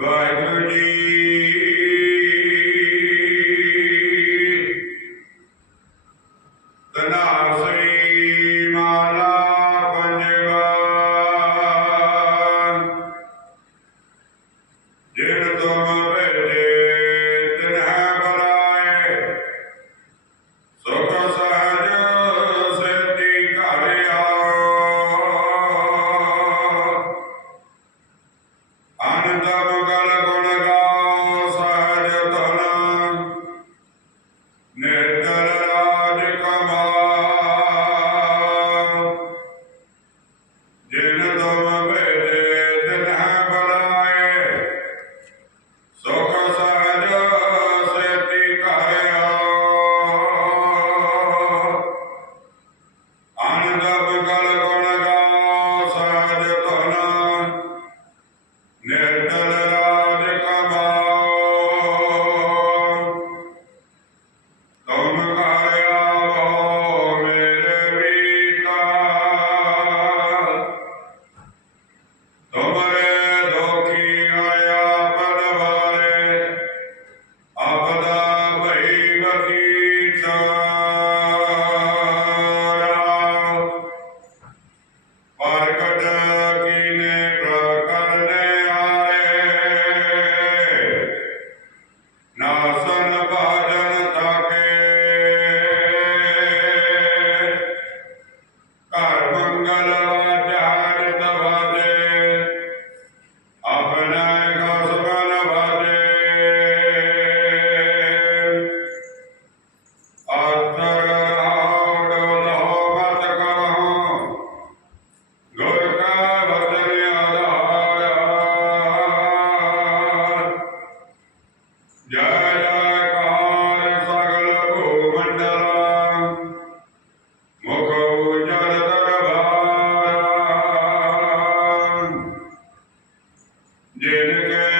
Thy holy ਆਨੰਦ ਮੰਗਲ ਗੁਣ ਗਾਉ ਸਹਜ ਤਨ ਨਿਰਤਲ ਰਾਜ ਕਮਾ ਜਿਨ ਤੁਮ ਭੈ Mangala. Yeah.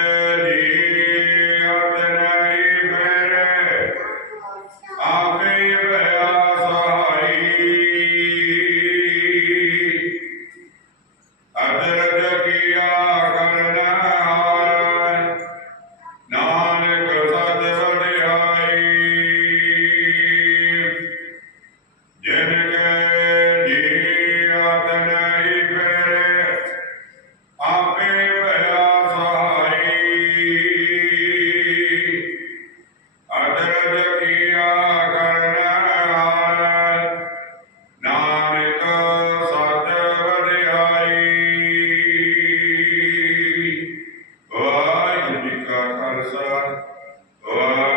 Sơn Ô